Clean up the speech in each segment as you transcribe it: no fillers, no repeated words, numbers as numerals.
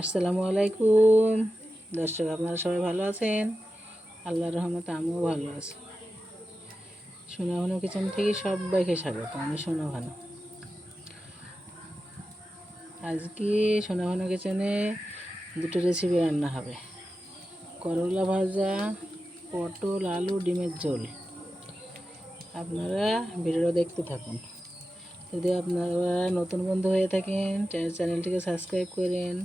আসসালামু আলাইকুম দর্শক, আপনারা সবাই ভালো আছেন? আল্লাহর রহমতে আমিও ভালো আছি। সোনা ভানু কিচেন থেকে সবাইকে স্বাগত। আমি সোনা ভানু। আজকে সোনা ভানু কিচেনে দুটো রেসিপি রান্না হবে: করলা ভাজা, পটল আলু ডিমের ঝোল। আপনারা ভিডিওটা দেখতে থাকুন। যদি আপনারা নতুন বন্ধু হয়ে থাকেন চ্যানেলটিকে সাবস্ক্রাইব করেন,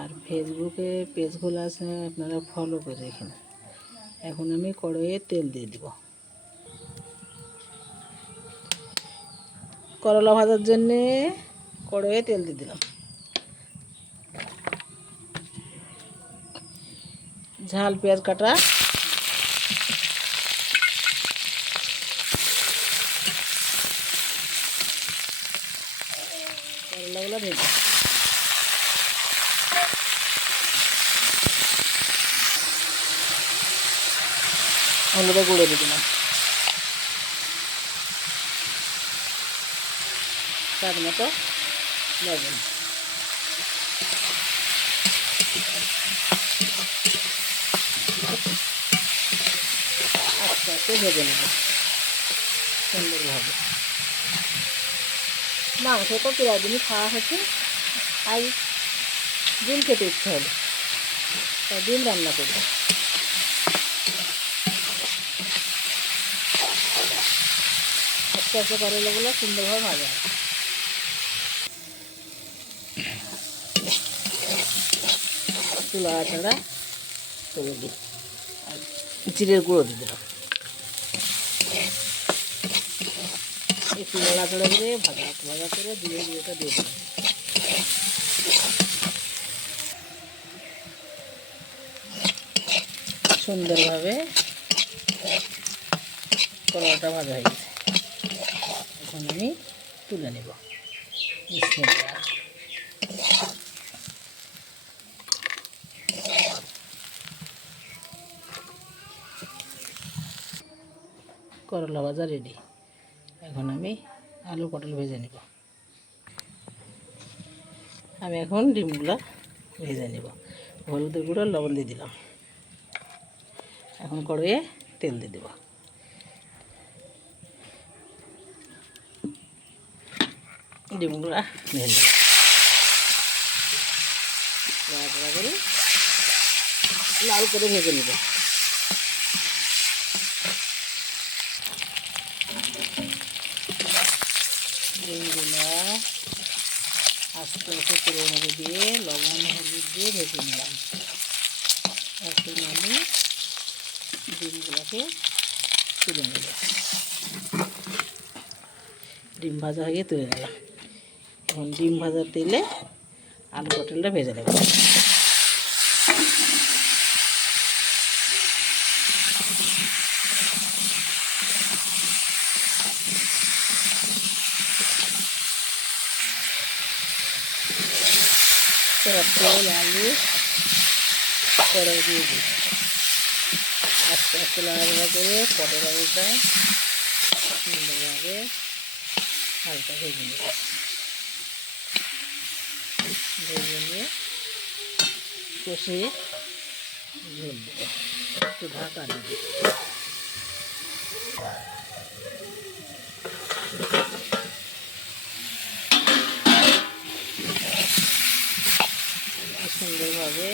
আর ফেসবুকে পেজগুলো আছে আপনারা ফলো করে রেখেন। এখন আমি কড়াইয়ে তেল দিয়ে দিব। করলা ভাজার জন্যে কড়াইয়ে তেল দিয়ে দিলাম। ঝাল পেঁয়াজ কাটা, করলাগুলো ভেজে হলুদে গুঁড়ো দিয়ে দিলাম, স্বাদ মতো লবণ। আস্তে আস্তে ভেজে নেব সুন্দরভাবে। মাংস তো প্রায় দিনই খাওয়া হচ্ছে, আজ ডিম খেতে ইচ্ছে হলো তাই ডিম রান্না করব। আস্তে আস্তে করলাগুলো সুন্দরভাবে ভাজা হয়। চুলা ছাড়া করে দিই, আর জিরের গুঁড়ো দিয়ে দিলাম। একটু নাড়াচাড়া করে ভাজা করে জিরের গুঁড়োটা দিয়ে দিলাম। সুন্দরভাবে করলাটা ভাজা হয়ে গেছে। এখন আমি তুলে নেব। বিসমিল্লাহ। করলা ভাজা রেডি। এখন আমি আলু পটল ভেজে নেব। আমি এখন ডিমগুলো ভেজে নেব। হলুদের গুঁড়ো লবণ দিয়ে দিলাম। এখন কড়াইয়ে তেল দিয়ে দেব। ডিমগুলো ভেজে নাড়াচাড়া করে লাল করে ভেজে নেব। ডিমগুলো আস্তে আস্তে তেলের মধ্যে দিয়ে লবণ হলুদ দিয়ে ভেজে নিলাম। এখন আমি ডিমগুলোকে তুলে নেব। ডিম ভাজা হয়ে তুলে নিলাম। এখন ডিম ভাজার তেলে আলু পটলটা ভেজে নেব। পটল আলু কড়াই দিয়ে দিই। আস্তে আস্তে নাড়াচাড়া করে পটল আলুটা সুন্দরভাবে হালকা ভেজে নেব। ভেজে নিয়ে কষিয়ে ঝোল দেবো। একটু ঢাকা দেবো। সুন্দরভাবে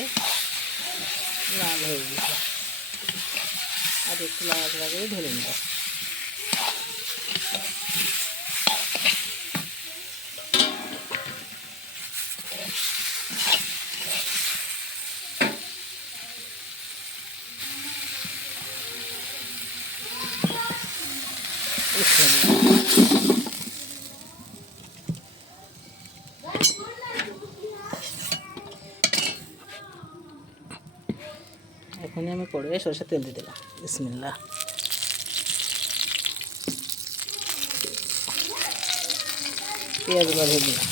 লাল হয়ে গেছে। আর একটু নাড়াচাড়া করে ঢেলে নেব। এখন আমি কড়াইয়ে সরষের তেল দিয়ে দিলাম। বিসমিল্লাহ। পেঁয়াজগুলো ভেজে দিলাম।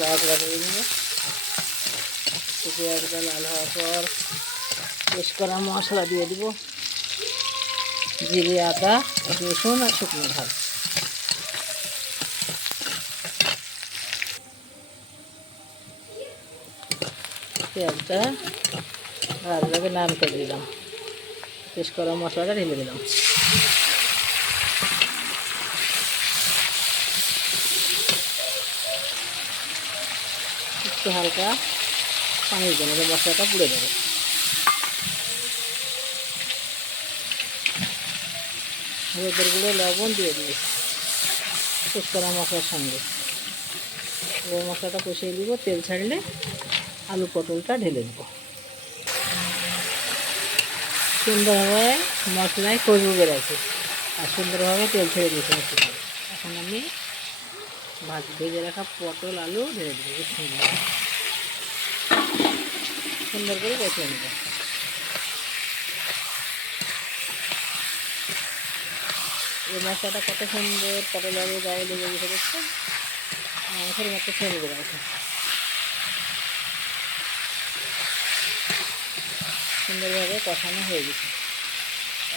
লাড়াচাড়া করে নেব। পেঁয়াজটা লাল হওয়ার পর পেস্ট করা মশলা দিয়ে দিব। জিরে আদা রসুন আর শুকনো ঝাল। পেঁয়াজটা ভাজটাকে নামতে দিলাম, পেস্ট করা মশলাটা ঢেলে দিলাম। একটু হালকা পানির জন্য মশলাটা পুড়ে যাবে। হলুদের গুঁড়ো, লবণ দিয়ে দিয়েছি পেস্ট করা মশলার সঙ্গে। এবার মশলাটা কষিয়ে দিব, তেল ছাড়লে আলু পটলটা ঢেলে দেবো। সুন্দরভাবে মশলায় কষিয়ে বেড়েছে আর সুন্দরভাবে তেল ছেড়ে দিয়েছে মশলা। এখন আমি ভেজে রাখা পটল আলু ঢেলে দেবো। সুন্দর করে কষিয়ে নেব। এই মশলাটা কত সুন্দর পটল আলু গায়ে লেগে গেছে, দেখছো? মাংসের মতো ছেড়ে দেবো। সুন্দরভাবে কষানো হয়ে গেছে।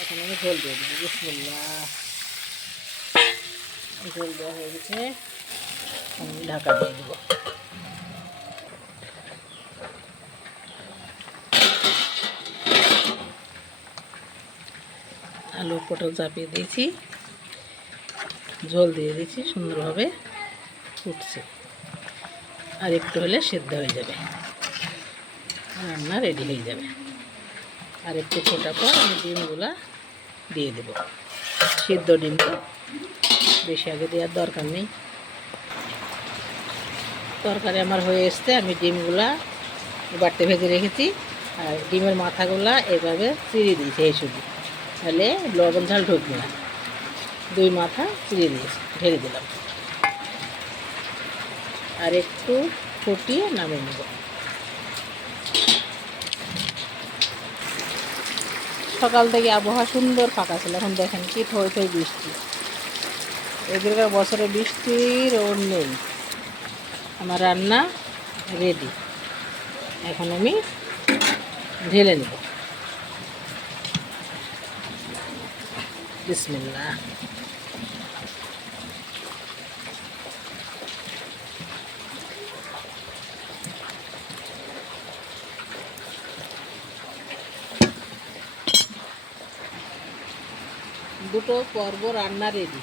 এখন আমি ঝোল দিয়ে দেবো। বিসমিল্লাহ। ঝোল দেওয়া হয়ে গেছে, আমি ঢাকা দিয়ে দেবো। আলু পটল চাপিয়ে দিয়েছি, ঝোল দিয়ে দিয়েছি, সুন্দরভাবে ফুটছে। আর একটু হলে সেদ্ধ হয়ে যাবে, রান্না রেডি হয়ে যাবে। আর একটু ফোটা পর আমি ডিমগুলা দিয়ে দেব। সিদ্ধ ডিম তো, বেশি আগে দেওয়ার দরকার নেই। তরকারি আমার হয়ে এসছে, আমি ডিমগুলা বাড়তে ভেজে রেখেছি। আর ডিমের মাথাগুলা এভাবে চিড়ে দিয়েছি এই শুধু, তাহলে লবণ ঝাল ঢুকবে না। 2 মাথা চিড়ে দিয়েছি, ঢেলে দিলাম। আর একটু ফুটিয়ে নামিয়ে নেব। সকাল থেকে আবহাওয়া সুন্দর ফাঁকা ছিল, এখন দেখেন কি থই থই বৃষ্টি। এদিকের বছরে বৃষ্টির ওর নেই। আমার রান্না রেডি, এখন আমি ঢেলে নেব। বিসমিল্লাহ। দুটো পর্ব রান্না রেডি।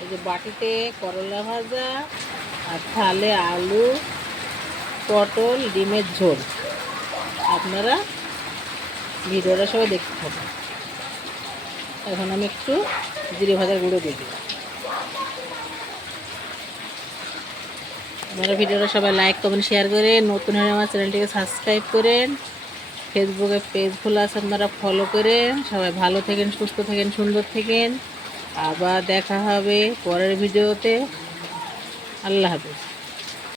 এই যে বাটিতে করলা ভাজা আর থালে আলু পটল ডিমের ঝোল। আপনারা ভিডিওটা সবাই দেখতে থাকুন। এখন আমি একটু জিরে ভাজার গুঁড়ো দিয়ে দিই। আপনারা ভিডিওটা সবাই লাইক কমেন্ট শেয়ার করে, নতুন হলে আমার চ্যানেলটিকে সাবস্ক্রাইব করেন। ফেসবুকে পেজ খোলা আছে, আপনারা ফলো করেন। সবাই ভালো থাকেন, সুস্থ থাকেন, সুন্দর থাকেন। আবার দেখা হবে পরের ভিডিওতে। আল্লাহ হাফেজ।